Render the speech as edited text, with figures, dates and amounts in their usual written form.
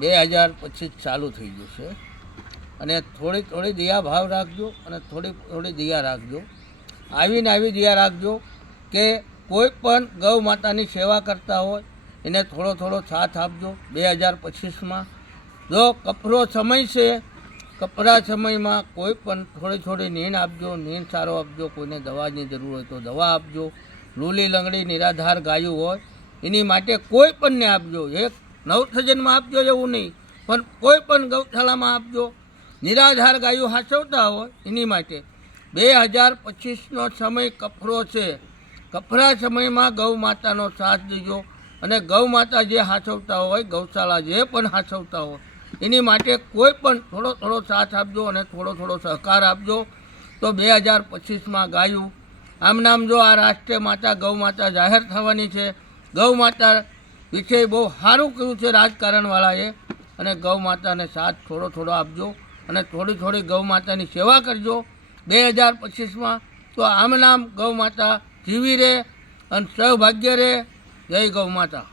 2025 ચાલુ થઈ જશે અને થોડી થોડી દિયા ભાવ રાખજો અને થોડી થોડી દિયા રાખજો. આવી દિયા રાખજો કે કોઈ પણ ગૌ માતાની સેવા કરતા હોય એને થોડો થોડો સાથ આપજો. 2025માં જો કપરો સમય છે, કપરા સમયમાં કોઈ પણ થોડી થોડી નીણ આપજો, નીણ સારો આપજો. કોઈને દવાની જરૂર હોય તો દવા આપજો. લૂલી લંગડી નિરાધાર ગાયું હોય એની માટે કોઈ પણને આપજો. એક નવથજનમાં આપજો એવું નહીં, પણ કોઈ પણ ગૌશાળામાં આપજો. નિરાધાર ગાયું હાચવતા હોય એની માટે 2025નો સમય કપરો છે. કપરા સમયમાં ગૌ માતાનો સાથ દીજો અને ગૌ માતા જે હાચવતા હોય, ગૌશાળા જે પણ હાચવતા હોય એની માટે કોઈ પણ થોડો થોડો સાથ આપજો અને થોડો થોડો સહકાર આપજો. તો 2025માં ગાયું આમ નામ જો આ રાષ્ટ્રીય માતા ગૌ માતા જાહેર થવાની છે. ગૌ માતા વિશે બહુ સારું કર્યું છે રાજકારણવાળાએ અને ગૌ માતાને સાથ થોડો થોડો આપજો અને થોડી થોડી ગૌ માતાની સેવા કરજો 2025માં. તો આમ નામ ગૌ માતા જીવી રહે અને સૌભાગ્ય રહે. જય ગૌ માતા.